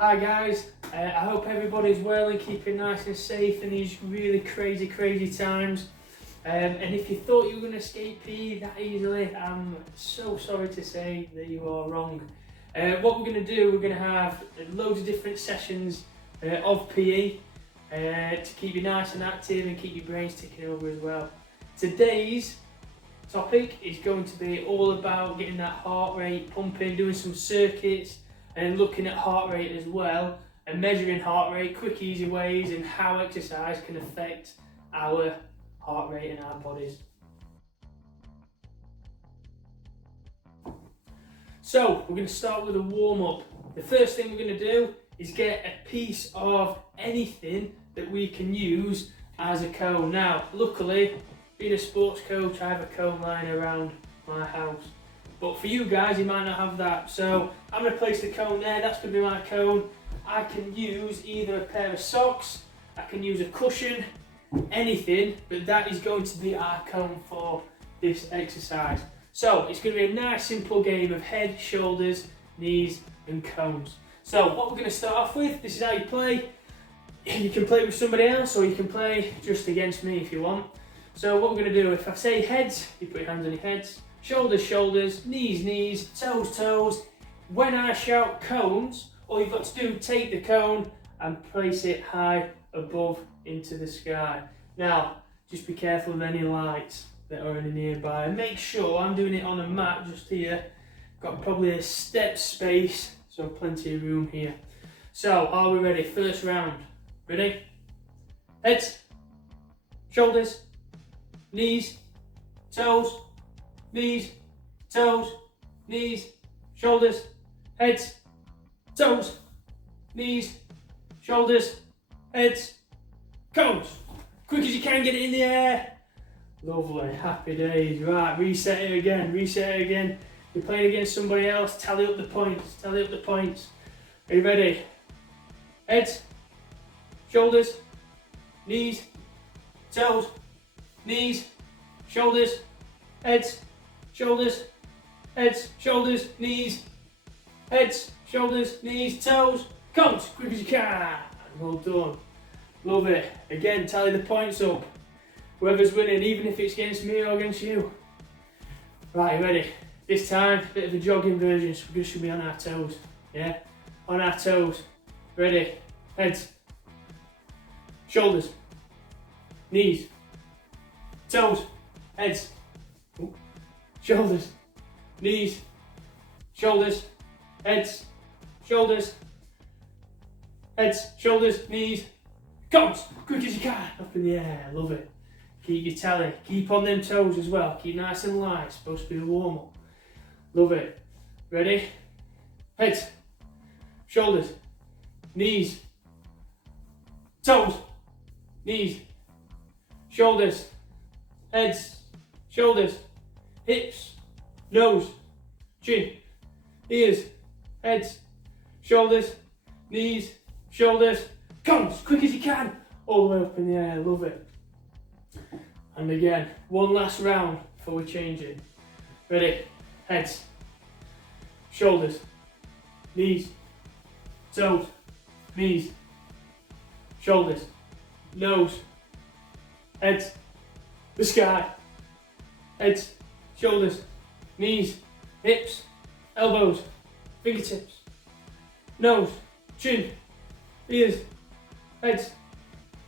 Hi guys, I hope everybody's well and keeping nice and safe in these really crazy times. And if you thought you were going to escape PE that easily, I'm so sorry to say that you are wrong. What we're going to do, we're going to have loads of different sessions of PE to keep you nice and active and keep your brains ticking over as well. Today's topic is going to be all about getting that heart rate pumping, doing some circuits and looking at heart rate as well and measuring heart rate, quick easy ways and how exercise can affect our heart rate in our bodies. So we're going to start with a warm up. The first thing we're going to do is get a piece of anything that we can use as a cone. Now luckily, being a sports coach, I have a cone lying around my house. But for you guys, you might not have that. So I'm going to place the cone there, that's going to be my cone. I can use either a pair of socks, I can use a cushion, anything, but that is going to be our cone for this exercise. So it's going to be a nice simple game of head, shoulders, knees and cones. So what we're going to start off with, this is how you play. You can play with somebody else or you can play just against me if you want. So what we're going to do, if I say heads, you put your hands on your heads. Shoulders, shoulders, knees, knees, toes, toes. When I shout cones, all you've got to do, take the cone and place it high above into the sky. Now, just be careful of any lights that are nearby. And make sure, I'm doing it on a mat just here. Got probably a step space, so plenty of room here. So, are we ready? First round. Ready? Heads, shoulders, knees, toes, knees, toes, knees, shoulders, heads, toes, knees, shoulders, heads, cones. Quick as you can, get it in the air. Lovely, happy days. Right, reset it again. You're playing against somebody else, tally up the points. Are you ready? Heads, shoulders, knees, toes, knees, shoulders, heads, shoulders, heads, shoulders, knees, heads, shoulders, knees, toes, cones, quick as you can. Well done. Love it. Again, tally the points up. Whoever's winning, even if it's against me or against you. Right, ready? This time, a bit of a jogging version, so we should be on our toes. Yeah? On our toes. Ready? Heads, shoulders, knees, toes, heads, shoulders, knees, shoulders, heads, shoulders, heads, shoulders, knees, cones, quick as you can, up in the air, love it. Keep your tally, keep on them toes as well, keep nice and light, it's supposed to be a warm up. Love it. Ready? Heads, shoulders, knees, toes, knees, shoulders, heads, shoulders, hips, nose, chin, ears, heads, shoulders, knees, shoulders, cones, quick as you can, all the way up in the air, love it. And again, one last round before we change it. Ready? Heads, shoulders, knees, toes, knees, shoulders, nose, heads, the sky, heads, shoulders, knees, hips, elbows, fingertips, nose, chin, ears, heads,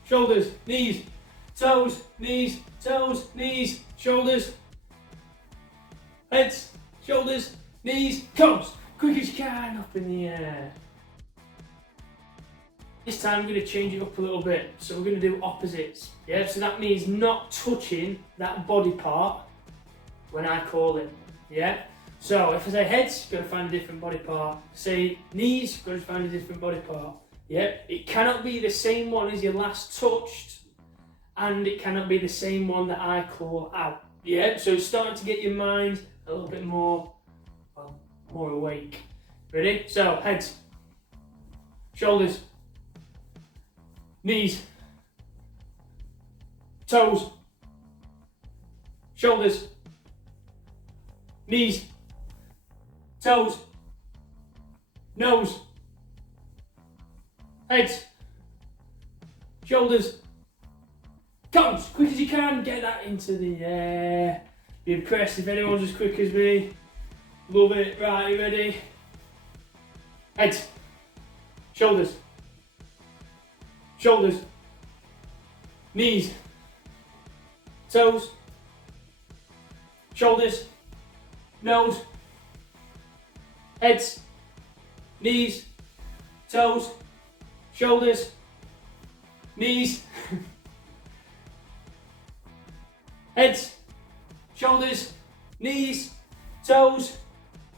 shoulders, knees, toes, knees, shoulders, heads, shoulders, knees, cones, quick as you can, up in the air. This time we're going to change it up a little bit, so we're going to do opposites. Yeah, so that means not touching that body part when I call it. Yeah, so if I say heads, you've got to find a different body part. Say knees, you've got to find a different body part. Yeah, it cannot be the same one as you last touched, and it cannot be the same one that I call out. Yeah, so it's starting to get your mind a little bit more, well, more awake. Ready? So heads, shoulders, knees, toes, shoulders, knees, toes, nose, heads, shoulders, cones, quick as you can, get that into the air. Be impressed if anyone's as quick as me. Love it. Right, you ready? Heads, shoulders, shoulders, knees, toes, shoulders, nose, heads, knees, toes, shoulders, knees, heads, shoulders, knees, toes,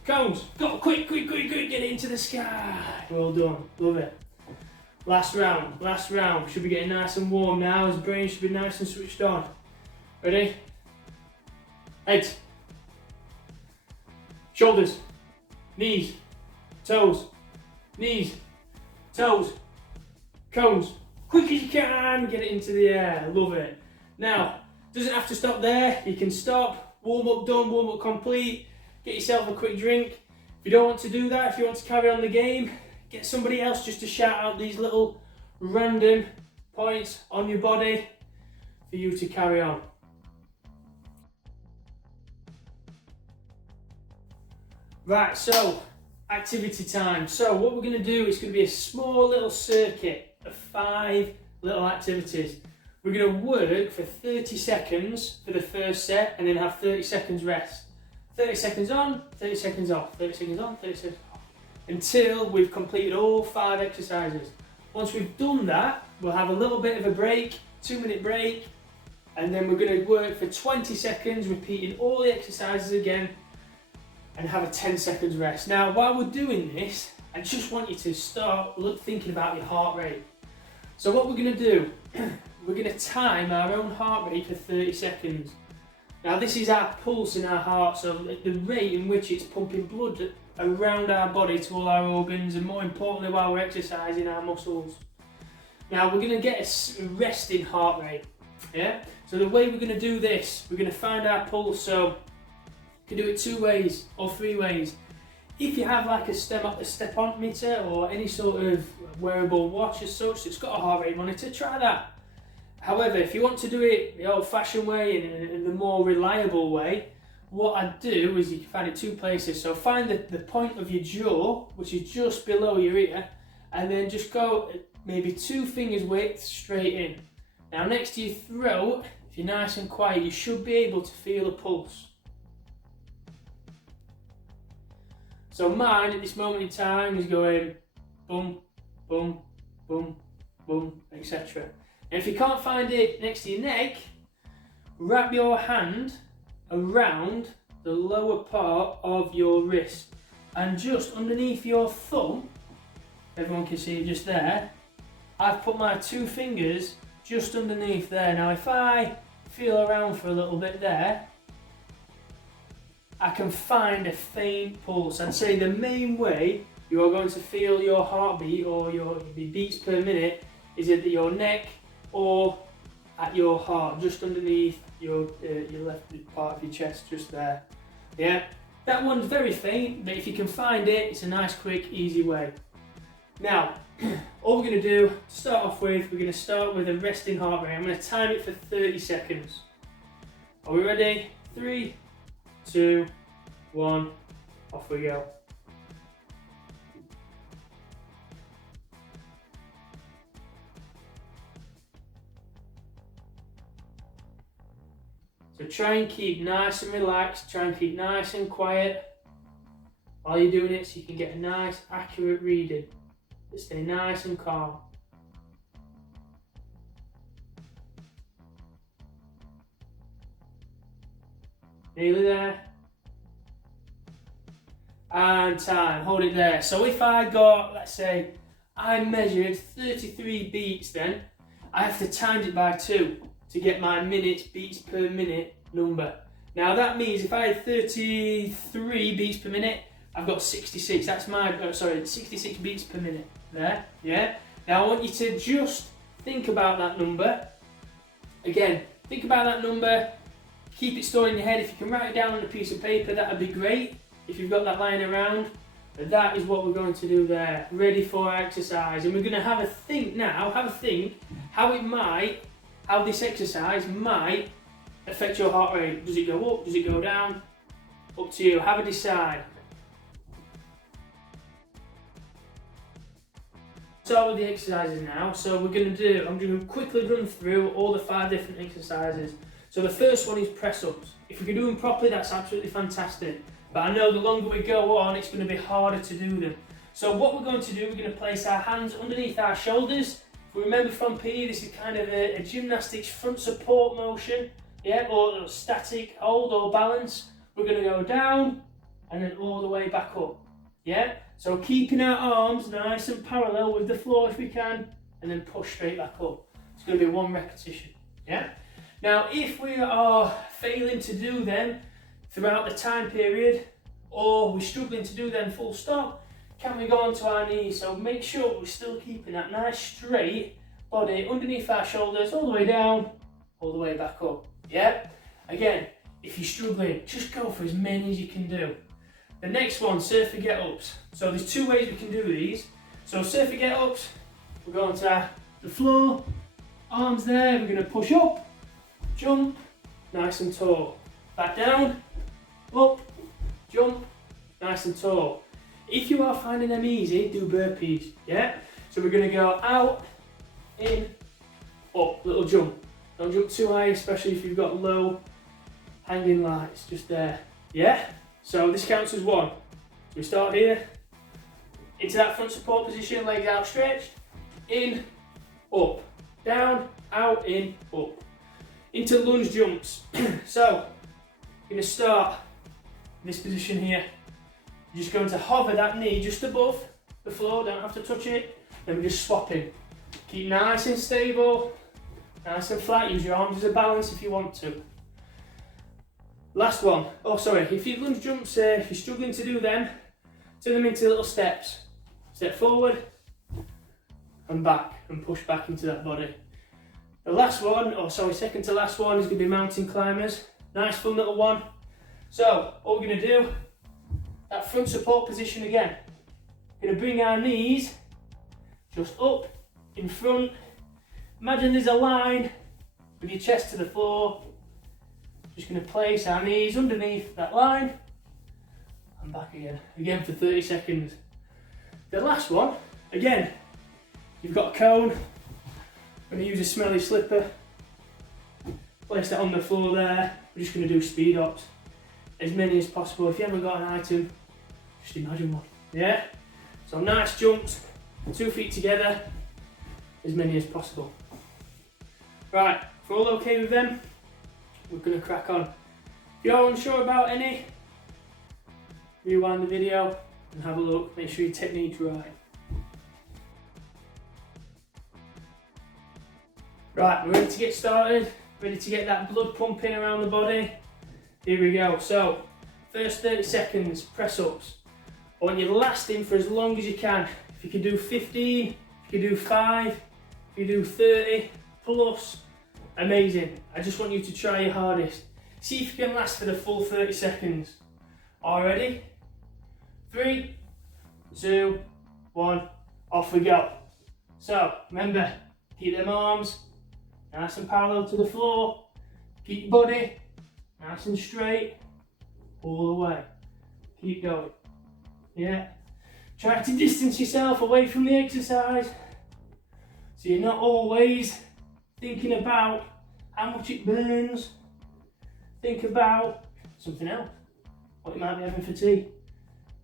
cones. Go, quick, quick, quick, quick, get it into the sky. Well done, love it. Last round, last round. Should be getting nice and warm now. His brain should be nice and switched on. Ready? Heads, shoulders, knees, toes, knees, toes, cones. Quick as you can, get it into the air. Love it. Now, doesn't have to stop there. You can stop, warm up done, warm up complete. Get yourself a quick drink. If you don't want to do that, if you want to carry on the game, get somebody else just to shout out these little random points on your body for you to carry on. Right, so activity time. So what we're going to do is going to be a small little circuit of 5 little activities. We're going to work for 30 seconds for the first set and then have 30 seconds rest. 30 seconds on, 30 seconds off, 30 seconds on, 30 seconds off, until we've completed all 5 exercises. Once we've done that, we'll have a little bit of a break, 2-minute break, and then we're going to work for 20 seconds, repeating all the exercises again, and have a 10 seconds rest. Now, while we're doing this, I just want you to start thinking about your heart rate. So what we're going to do, we're going to time our own heart rate for 30 seconds. Now this is our pulse in our heart, so the rate in which it's pumping blood around our body to all our organs, and more importantly while we're exercising, our muscles. Now we're going to get a resting heart rate, yeah? So the way we're going to do this, we're going to find our pulse, so you can do it 2 ways or 3 ways. If you have like a stepometer or any sort of wearable watch as such that's got a heart rate monitor, try that. However, if you want to do it the old-fashioned way and in the more reliable way, what I'd do is you can find it 2 places. So find the point of your jaw, which is just below your ear, and then just go maybe 2 fingers width straight in. Now next to your throat, if you're nice and quiet, you should be able to feel a pulse. So mine at this moment in time is going boom, boom, boom, boom, etc. And if you can't find it next to your neck, wrap your hand around the lower part of your wrist and just underneath your thumb, everyone can see it just there, I've put my 2 fingers just underneath there. Now if I feel around for a little bit there, I can find a faint pulse. I'd say the main way you are going to feel your heartbeat or your beats per minute is at your neck or at your heart, just underneath your left part of your chest, just there. Yeah, that one's very faint, but if you can find it, it's a nice, quick, easy way. Now, all we're going to do to start off with, we're going to start with a resting heart rate. I'm going to time it for 30 seconds. Are we ready? 3, 2, 1, off we go. So try and keep nice and relaxed, try and keep nice and quiet while you're doing it so you can get a nice, accurate reading. But stay nice and calm. Nearly there. And time, hold it there. So if I got, let's say, I measured 33 beats then, I have to time it by 2 to get my minutes, beats per minute number. Now that means if I had 33 beats per minute, I've got 66, that's my, 66 beats per minute there, yeah? Now I want you to just think about that number. Again, think about that number, keep it stored in your head. If you can write it down on a piece of paper, that would be great. If you've got that lying around, But that is what we're going to do there, ready for exercise. And we're going to have a think now, how this exercise might affect your heart rate. Does it go up? Does it go down? Up to you, have a decide. Start with the exercises now. So I'm going to quickly run through all the 5 different exercises. So the first one is press ups. If we can do them properly, that's absolutely fantastic. But I know the longer we go on, it's going to be harder to do them. So what we're going to do, we're going to place our hands underneath our shoulders. If we remember from PE, this is kind of a gymnastics front support motion, yeah, or static hold or balance. We're going to go down and then all the way back up, yeah? So keeping our arms nice and parallel with the floor if we can, and then push straight back up. It's going to be 1 repetition, yeah? Now, if we are failing to do them throughout the time period, or we're struggling to do them full stop, can we go onto our knees? So make sure we're still keeping that nice straight body underneath our shoulders, all the way down, all the way back up, yeah? Again, if you're struggling, just go for as many as you can do. The next one, surfer get-ups. So there's 2 ways we can do these. So surfer get-ups, we're going to the floor, arms there, we're going to push up, jump, nice and tall. Back down, up, jump, nice and tall. If you are finding them easy, do burpees, yeah? So we're going to go out, in, up, little jump. Don't jump too high, especially if you've got low hanging lights, just there, yeah? So this counts as 1. So we start here, into that front support position, legs outstretched, in, up, down, out, in, up. Into lunge jumps. So, you're going to start in this position here. You're just going to hover that knee just above the floor, don't have to touch it. Then we're just swapping. Keep nice and stable, nice and flat. Use your arms as a balance if you want to. Last one. Oh, sorry. If you lunge jumps, if you're struggling to do them, turn them into little steps. Step forward and back, and push back into that body. The last one, second to last one, is going to be mountain climbers. Nice fun little one. So, what we're going to do, that front support position again. We're going to bring our knees just up in front. Imagine there's a line with your chest to the floor. Just going to place our knees underneath that line and back again for 30 seconds. The last one, again, you've got a cone. I'm going to use a smelly slipper, place that on the floor there. We're just going to do speed ups, as many as possible. If you haven't got an item, just imagine one, yeah? So nice jumps, 2 feet together, as many as possible. Right, if we're all okay with them, we're going to crack on. If you're unsure about any, rewind the video and have a look, make sure your technique's right. Right, we're ready to get started, ready to get that blood pumping around the body. Here we go. So, first 30 seconds, press ups. I want you lasting for as long as you can. If you can do 15, if you can do 5, if you do 30 plus, amazing. I just want you to try your hardest. See if you can last for the full 30 seconds. All ready? 3, 2, 1, off we go. So, remember, keep them arms nice and parallel to the floor. Keep your body nice and straight all the way. Keep going. Yeah. Try to distance yourself away from the exercise so you're not always thinking about how much it burns. Think about something else. What you might be having for tea.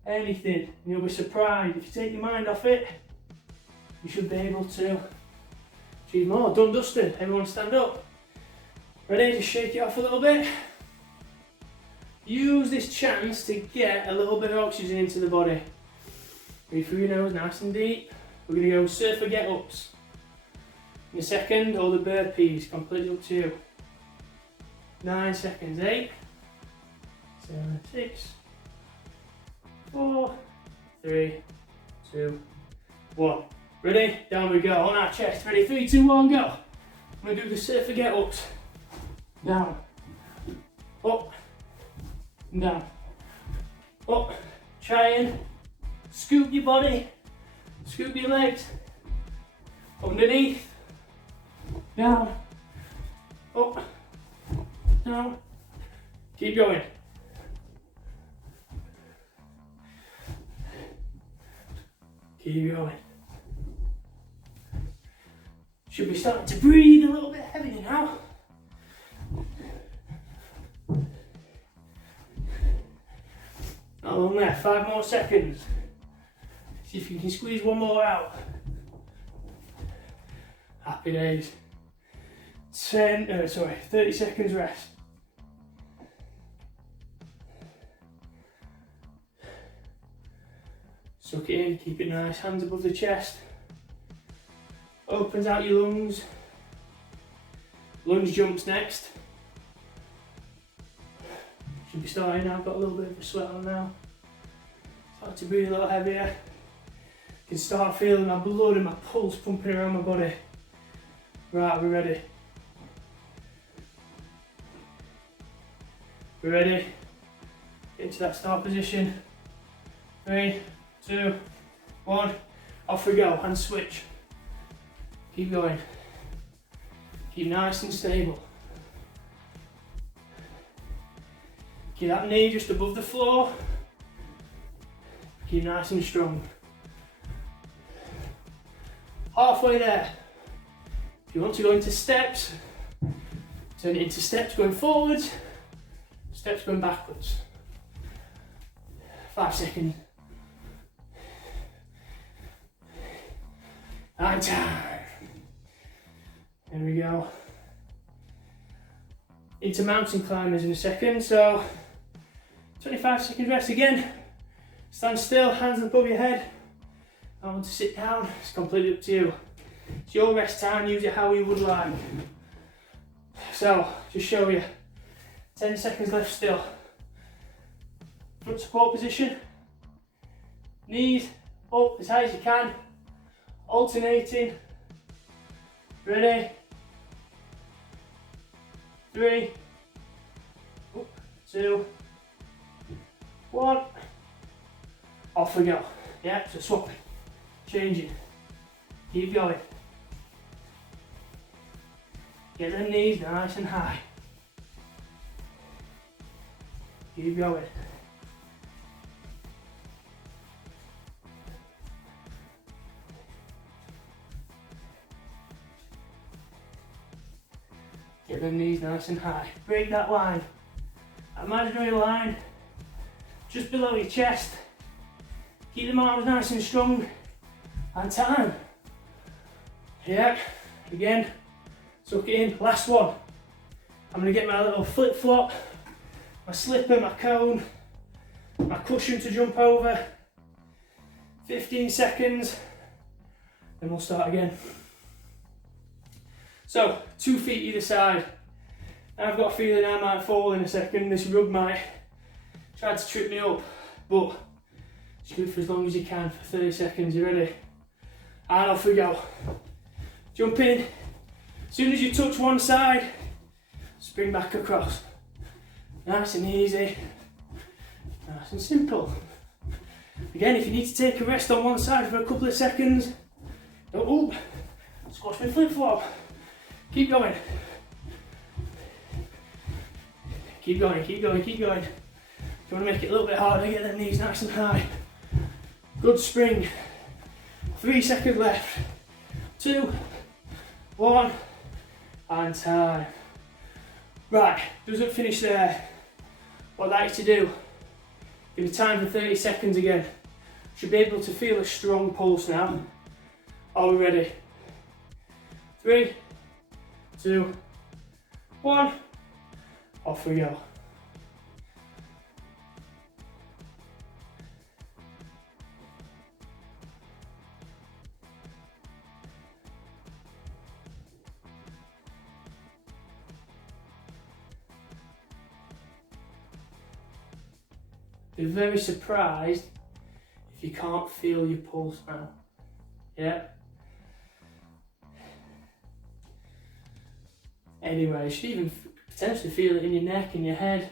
Anything. And you'll be surprised. If you take your mind off it, you should be able to achieve more. Done dusted. Everyone stand up. Ready? Just shake it off a little bit. Use this chance to get a little bit of oxygen into the body. Breathe through your nose nice and deep. We're going to go surfer get-ups. In a second, or the burpees, completely up to you. 9 seconds, 8, 7, 6, 4, 3, 2, 1. Ready? Down we go, on our chest. Ready? 3, 2, 1, go. I'm going to do the surfer get-ups. Down, up, and down, up. Try and Scoop your body, scoop your legs, underneath, down, up, down. Keep going. Keep going. Should be starting to breathe a little bit heavier now. Not long left, 5 more seconds. See if you can squeeze one more out. Happy days. 30 seconds rest. Suck it in, keep it nice, hands above the chest. Opens out your lungs. Lunge jumps next. Should be starting now, I've got a little bit of a sweat on now. Start to breathe a little heavier. You can start feeling my blood and my pulse pumping around my body. Right, we're ready. We're ready. Get into that start position. 3, 2, 1. Off we go, and switch. Keep going. Keep nice and stable. Keep that knee just above the floor. Keep nice and strong. Halfway there. If you want to go into steps, turn it into steps going forwards, steps going backwards. 5 seconds. And time. There we go. Into mountain climbers in a second, so 25 seconds rest again. Stand still, hands above your head. I want to sit down, it's completely up to you. It's your rest time, use it how you would like. So, just show you. 10 seconds left still. Front support position. Knees up as high as you can. Alternating. Ready? 3, 2, 1. Off we go. Yeah, so swapping, changing, keep going. Get them knees nice and high. Keep going. Get them knees nice and high. Break that line. Imaginary line just below your chest. Keep them arms nice and strong. And time. Yeah, again, suck it in. Last one. I'm going to get my little flip flop, my slipper, my cone, my cushion to jump over. 15 seconds. Then we'll start again. So, 2 feet either side. I've got a feeling I might fall in a second. This rug might try to trip me up, but scoot for as long as you can for 30 seconds. You ready? And off we go. Jump in. As soon as you touch one side, spring back across. Nice and easy. Nice and simple. Again, if you need to take a rest on one side for a couple of seconds, go up, squash my flip flop. Keep going. Keep going, keep going, keep going. If you want to make it a little bit harder, get them knees nice and high. Good spring. 3 seconds left. 2, 1, and time. Right, doesn't finish there. What I'd like to do, give you time for 30 seconds again. Should be able to feel a strong pulse now. Are we ready? 3, 2, 1. Off we go. Be very surprised if you can't feel your pulse now. Yeah? Anyway, you should even potentially feel it in your neck, in your head,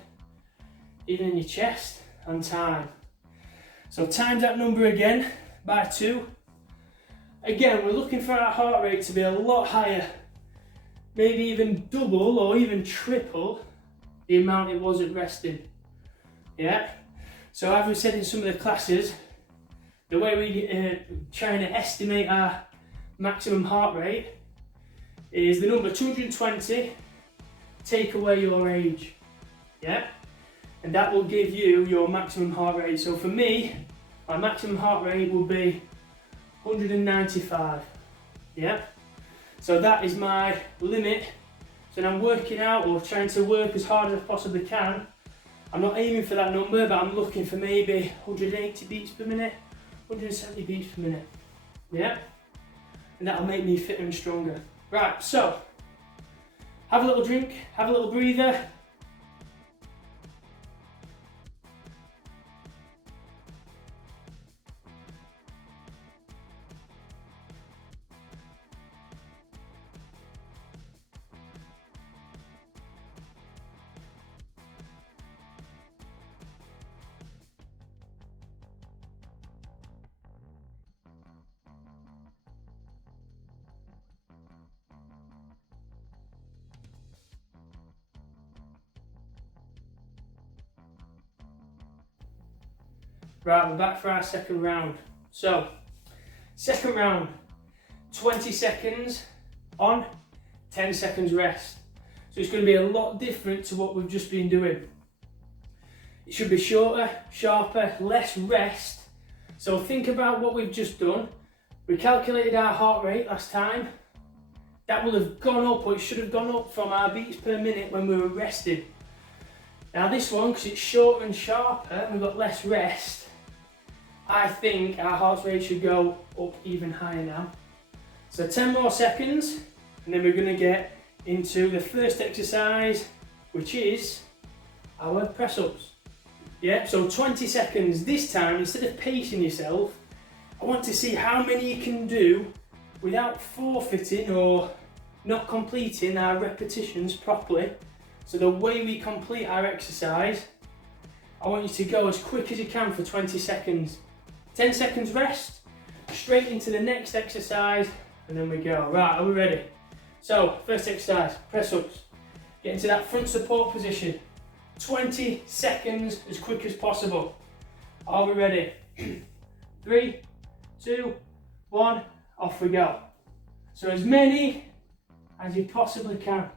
even in your chest. And time. So times that number again by 2. Again, we're looking for our heart rate to be a lot higher, maybe even double or even triple the amount it was at resting. Yeah? So as we said in some of the classes, the way we trying to estimate our maximum heart rate is the number 220, take away your age. Yeah? And that will give you your maximum heart rate. So for me, my maximum heart rate will be 195. Yeah? So that is my limit. So when I'm working out or trying to work as hard as I possibly can, I'm not aiming for that number, but I'm looking for maybe 180 beats per minute, 170 beats per minute. Yeah? And that'll make me fitter and stronger. Right, so have a little drink, have a little breather. Right, we're back for our second round. So, second round, 20 seconds on, 10 seconds rest. So it's going to be a lot different to what we've just been doing. It should be shorter, sharper, less rest. So think about what we've just done. We calculated our heart rate last time. That will have gone up, or it should have gone up from our beats per minute when we were rested. Now this one, because it's shorter and sharper and we've got less rest, I think our heart rate should go up even higher now. So 10 more seconds, and then we're going to get into the first exercise, which is our press-ups. Yeah, so 20 seconds. This time, instead of pacing yourself, I want to see how many you can do without forfeiting or not completing our repetitions properly. So the way we complete our exercise, I want you to go as quick as you can for 20 seconds. 10 seconds rest, straight into the next exercise, and then we go. Right, are we ready? So, first exercise, press ups. Get into that front support position. 20 seconds as quick as possible. Are we ready? 3, 2, 1, off we go. So as many as you possibly can.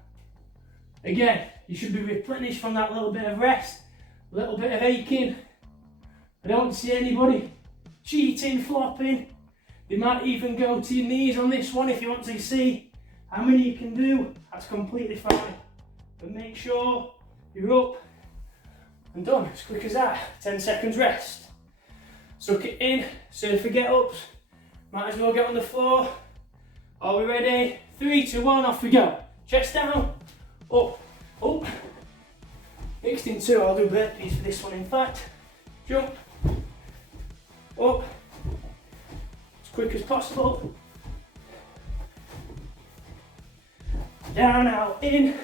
Again, you should be replenished from that little bit of rest, a little bit of aching. I don't see anybody cheating, flopping. You might even go to your knees on this one if you want to see how many you can do. That's completely fine. But make sure you're up and done as quick as that. 10 seconds rest. Suck it in, so if we get ups, might as well get on the floor. Are we ready? 3, 2, 1, off we go. Chest down, up, up. Mixed in 2, I'll do burpees for this one in fact. Jump, up, as quick as possible. Down, out, in.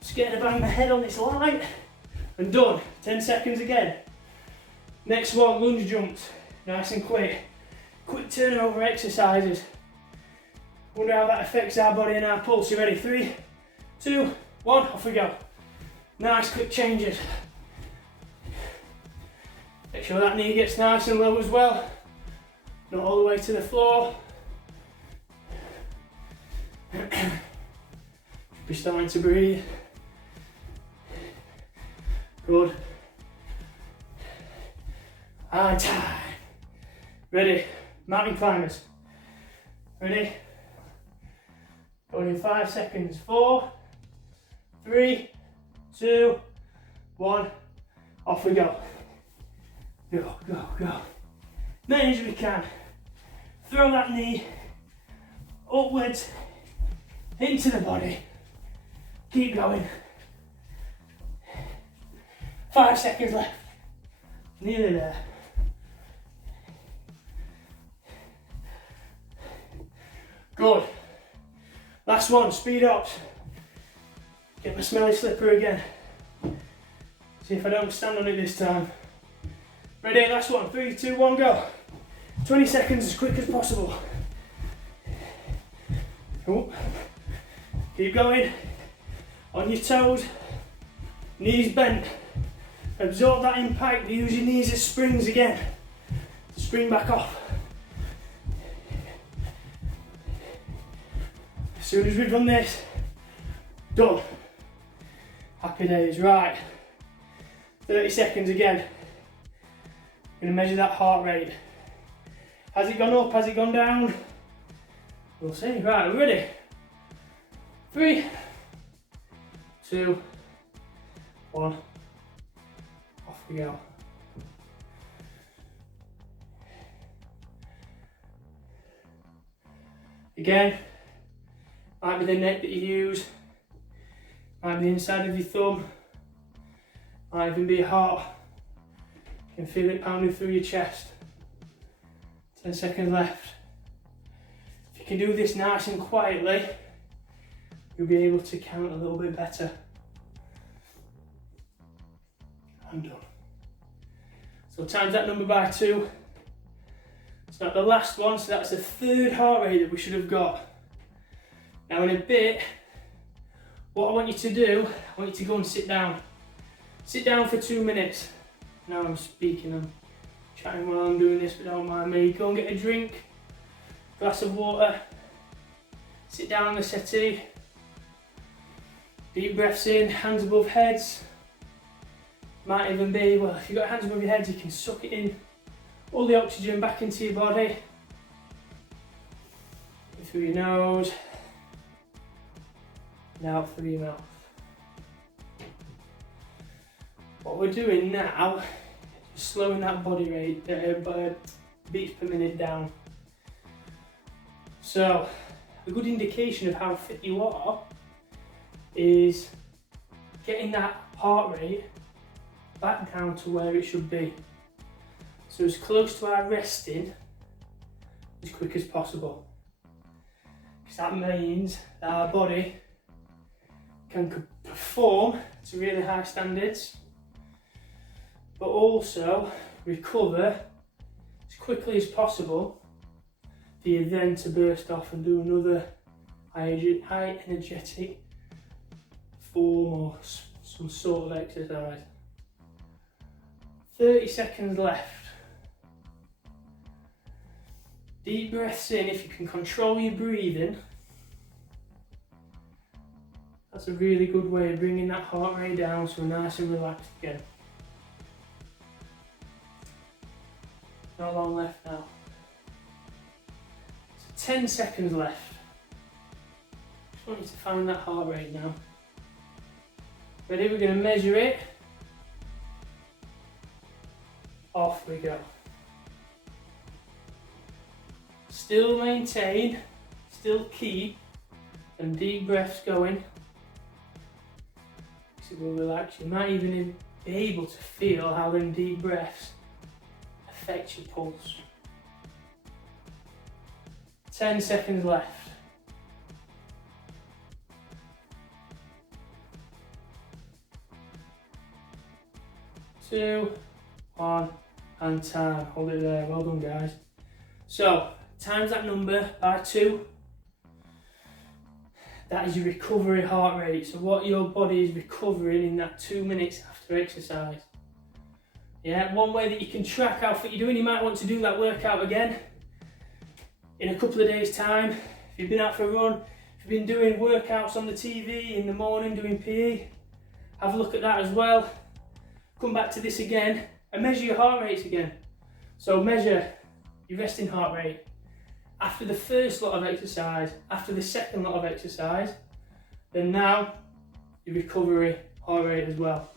Scared to bang my head on this light. And done. 10 seconds again. Next one, lunge jumps. Nice and quick. Quick turnover exercises. Wonder how that affects our body and our pulse. You ready? 3, 2, 1, off we go. Nice quick changes. Make sure that knee gets nice and low as well. Not all the way to the floor. Be starting to breathe. Good. And time. Ready? Mountain climbers. Ready? Going in 5 seconds. 4, 3, 2, 1. Off we go. Go, go, go. Many as we can. Throw that knee upwards into the body. Keep going. 5 seconds left. Nearly there. Good. Last one, speed ups. Get my smelly slipper again. See if I don't stand on it this time. Ready, last one. 3, 2, 1, go. 20 seconds as quick as possible. Oh. Keep going. On your toes, knees bent. Absorb that impact, use your knees as springs again. Spring back off. As soon as we've done this, done. Happy days, right. 30 seconds again. Gonna measure that heart rate. Has it gone up, has it gone down? We'll see, right, are we ready? 3, 2, 1, off we go. Again, might be the neck that you use, might be the inside of your thumb, might even be your heart. You can feel it pounding through your chest. 10 seconds left. If you can do this nice and quietly, you'll be able to count a little bit better. I'm done. So times that number by 2. It's not the last one, so that's the 3rd heart rate that we should have got. Now in a bit, what I want you to do, I want you to go and sit down. Sit down for 2 minutes. Now I'm speaking, I'm chatting while I'm doing this, but don't mind me. Go and get a drink, glass of water, sit down on the settee, deep breaths in, hands above heads. Might even be, well, if you've got hands above your heads, you can suck it in, all the oxygen back into your body. Through your nose, and out through your mouth. What we're doing now is slowing that body rate, beats per minute down. So, a good indication of how fit you are is getting that heart rate back down to where it should be. So as close to our resting as quick as possible. Because that means that our body can perform to really high standards, but also recover as quickly as possible for you then to burst off and do another high energetic form or some sort of exercise. 30 seconds left. Deep breaths in. If you can control your breathing, that's a really good way of bringing that heart rate down so we're nice and relaxed again. Not long left now. So 10 seconds left. Just want you to find that heart rate now. Ready? We're going to measure it. Off we go. Still maintain, still keep them deep breaths going. So it will relax. You might even be able to feel how them deep breaths affect your pulse. 10 seconds left. 2, 1, and time. Hold it there. Well done, guys. So, times that number by 2. That is your recovery heart rate. So what your body is recovering in that 2 minutes after exercise. Yeah, one way that you can track how fit you're doing, you might want to do that workout again in a couple of days' time. If you've been out for a run, if you've been doing workouts on the TV in the morning, doing PE, have a look at that as well. Come back to this again and measure your heart rates again. So measure your resting heart rate after the first lot of exercise, after the second lot of exercise, then now your recovery heart rate as well.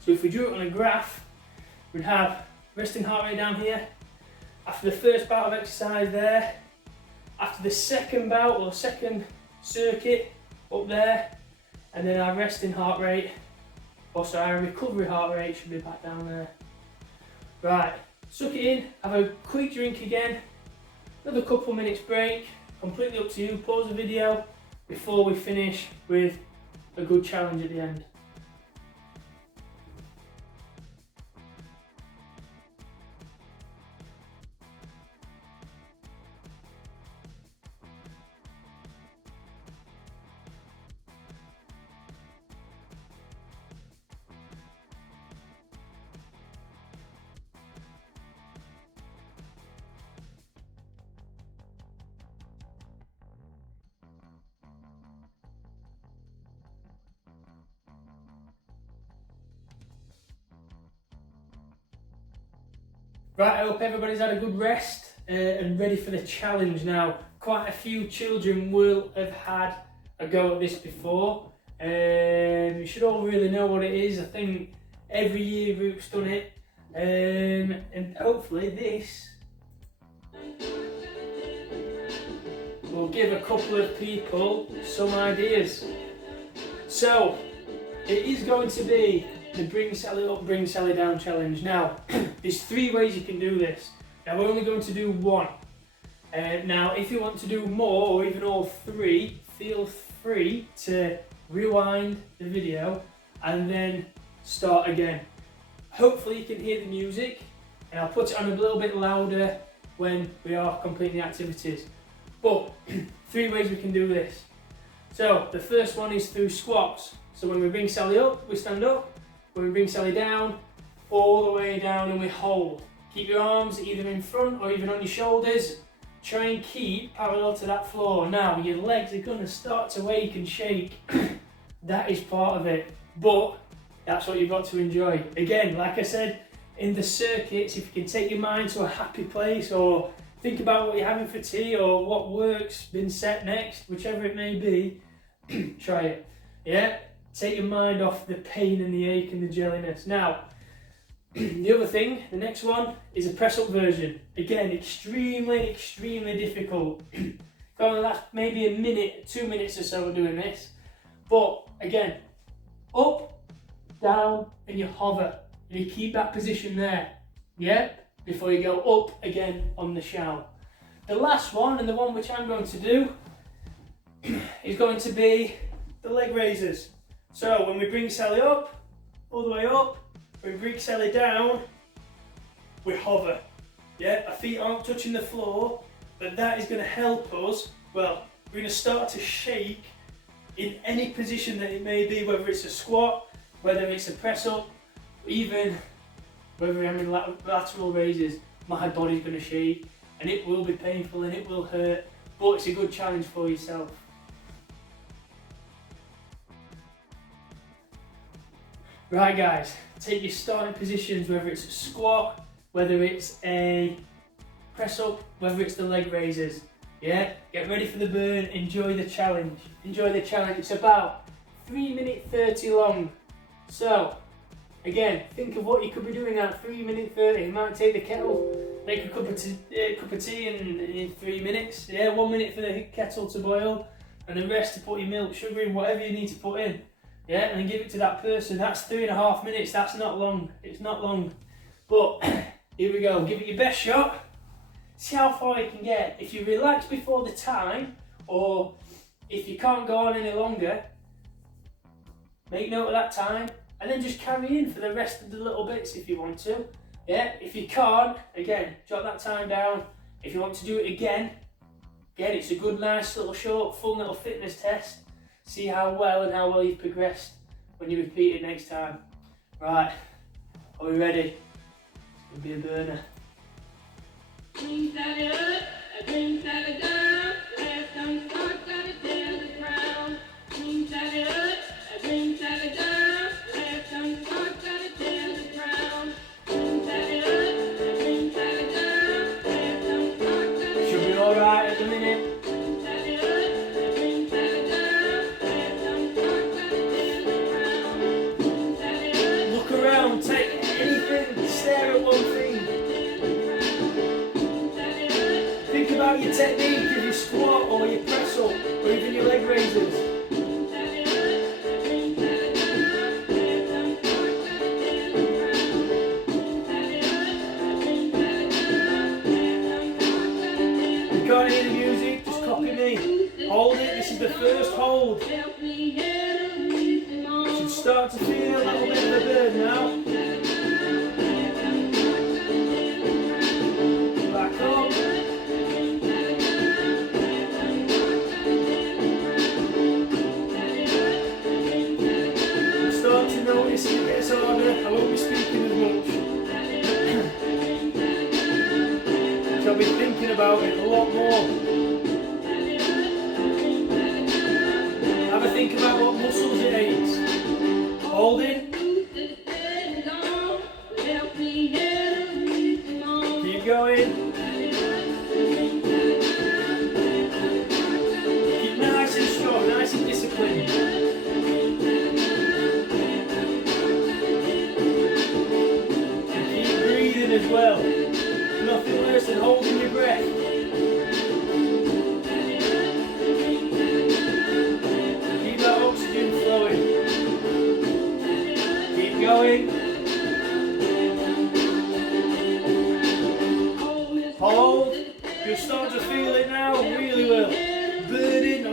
So if we drew it on a graph, we'd have resting heart rate down here, after the first bout of exercise there, after the second bout or second circuit up there, and then our resting heart rate, also our recovery heart rate should be back down there. Right, suck it in, have a quick drink again, another couple minutes break, completely up to you, pause the video before we finish with a good challenge at the end. Right, I hope everybody's had a good rest and ready for the challenge now. Quite a few children will have had a go at this before. You should all really know what it is. I think every year group's done it. And hopefully this will give a couple of people some ideas. So, it is going to be the Bring Sally Up, Bring Sally Down challenge. Now, there's 3 ways you can do this. Now, we're only going to do 1. Now, if you want to do more, or even all 3, feel free to rewind the video and then start again. Hopefully you can hear the music, and I'll put it on a little bit louder when we are completing the activities. But 3 ways we can do this. So the first one is through squats. So when we bring Sally up, we stand up. When we bring Sally down, all the way down and we hold. Keep your arms either in front or even on your shoulders. Try and keep parallel to that floor. Now your legs are going to start to wake and shake. That is part of it. But that's what you've got to enjoy. Again, like I said, in the circuits, if you can take your mind to a happy place or think about what you're having for tea or what work's been set next, whichever it may be, try it. Yeah? Take your mind off the pain and the ache and the jelliness. Now, the other thing, the next one, is a press-up version. Again, extremely, extremely difficult. Going to last maybe a minute, 2 minutes or so of doing this. But, again, up, down, and you hover. And you keep that position there. Yeah? Before you go up again on the shout. The last one, and the one which I'm going to do, is going to be the leg raisers. So when we bring Sally up, all the way up, when we bring Sally down, we hover. Yeah, our feet aren't touching the floor, but that is going to help us. Well, we're going to start to shake in any position that it may be, whether it's a squat, whether it's a press up, even whether I'm in lateral raises, my body's going to shake, and it will be painful and it will hurt, but it's a good challenge for yourself. Right guys, take your starting positions, whether it's a squat, whether it's a press up, whether it's the leg raisers. Yeah, get ready for the burn, enjoy the challenge. Enjoy the challenge, it's about 3 minutes 30 long. So, again, think of what you could be doing at 3 minutes 30. You might take the kettle, make a cup of tea in 3 minutes. Yeah, 1 minute for the kettle to boil, and the rest to put your milk, sugar in, whatever you need to put in. Yeah, and then give it to that person. That's 3.5 minutes. That's not long. It's not long. But here we go. Give it your best shot. See how far you can get. If you relax before the time, or if you can't go on any longer, make note of that time. And then just carry in for the rest of the little bits if you want to. Yeah, if you can't, again, jot that time down. If you want to do it again, it's a good, nice little short, fun little fitness test. See how well you've progressed when you repeat it next time. Right, are we ready? It's going to be a burner. Bring Sally up, bring Sally down. Last time start, gotta tell the crowd. Bring Sally up, bring Sally down. Last time start, gotta tell the crowd. Bring Sally up, bring Sally down. Last time start, gotta tell the crowd. Should be alright at the minute. Bring Sally up, bring Sally down. Last time start, gotta tell the crowd. Bring Sally up. Look around, take anything, stare at one thing. Think about your technique, if you squat or you press up, or even your leg raisers. You can't hear the music, just copy me. Hold it, this is the first hold. You should start to feel a little bit of a burn now. Back up. Start to notice it gets harder. I won't be speaking as much. I'll be thinking about it a lot more. Have a think about what muscles it aches. Hold it. as well. Nothing worse than holding your breath. Keep that oxygen flowing. Keep going. Hold. You'll start to feel it now, really well. Burning.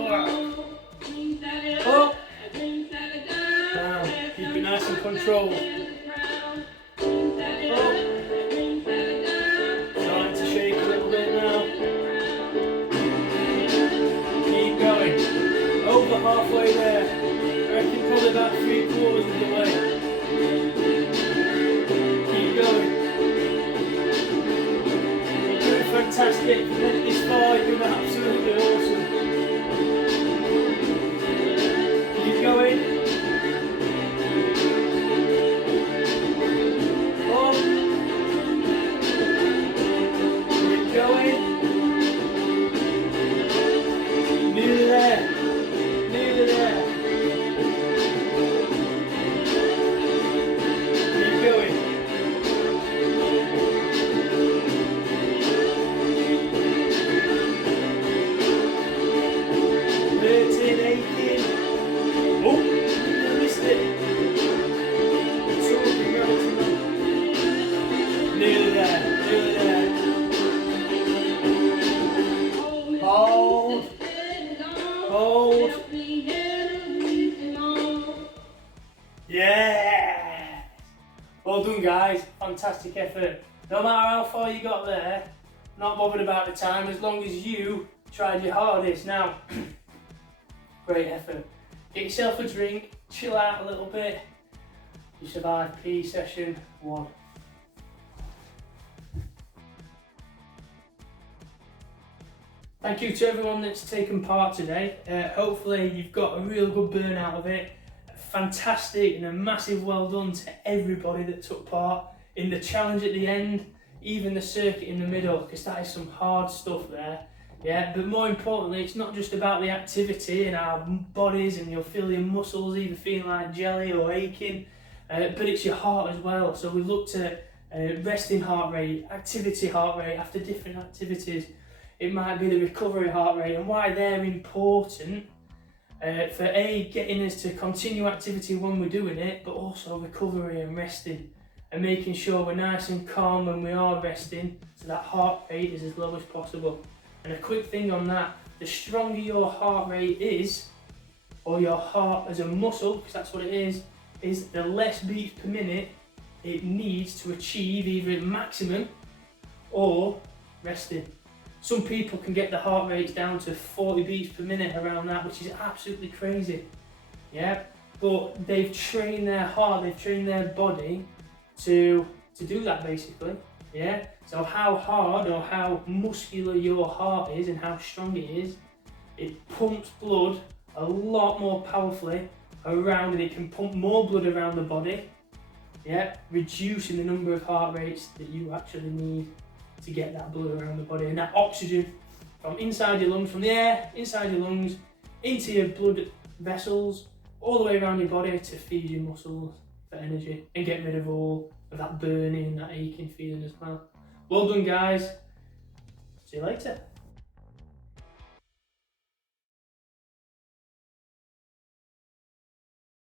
Up. Down. Keep it nice and controlled. Starting to shake a little bit now. Keep going. Over halfway there. I reckon probably about 3/4 of the way. Keep going. Doing fantastic. If you made it this far, you're doing absolutely awesome. Keep going. Up. Keep going. Nearly there. Nearly there. Keep going. 13, 18. Oh, you missed it. Talking relatively. Nearly there. Nearly there. Hold. Hold. Yeah. Well done, guys. Fantastic effort. No matter how far you got there, not bothered about the time as long as you tried your hardest. Now, great effort. Get yourself a drink, chill out a little bit. You survived PE session 1. Thank you to everyone that's taken part today. Hopefully you've got a real good burn out of it. Fantastic and a massive well done to everybody that took part in the challenge at the end, even the circuit in the middle, because that is some hard stuff there. Yeah, but more importantly, it's not just about the activity in our bodies and you'll feel your muscles either feeling like jelly or aching, but it's your heart as well. So we looked at resting heart rate, activity heart rate after different activities. It might be the recovery heart rate and why they're important for getting us to continue activity when we're doing it, but also recovery and resting and making sure we're nice and calm when we are resting so that heart rate is as low as possible. And a quick thing on that, the stronger your heart rate is, or your heart as a muscle, because that's what it is the less beats per minute it needs to achieve either maximum or resting. Some people can get the heart rates down to 40 beats per minute around that, which is absolutely crazy. Yeah, but they've trained their heart, they've trained their body to do that basically. Yeah, so how hard or how muscular your heart is and how strong it is, it pumps blood a lot more powerfully around and it can pump more blood around the body, yeah, reducing the number of heart rates that you actually need to get that blood around the body and that oxygen from inside your lungs, from the air inside your lungs into your blood vessels all the way around your body to feed your muscles for energy and get rid of all of that burning, that aching feeling as well. Well done, guys. See you later.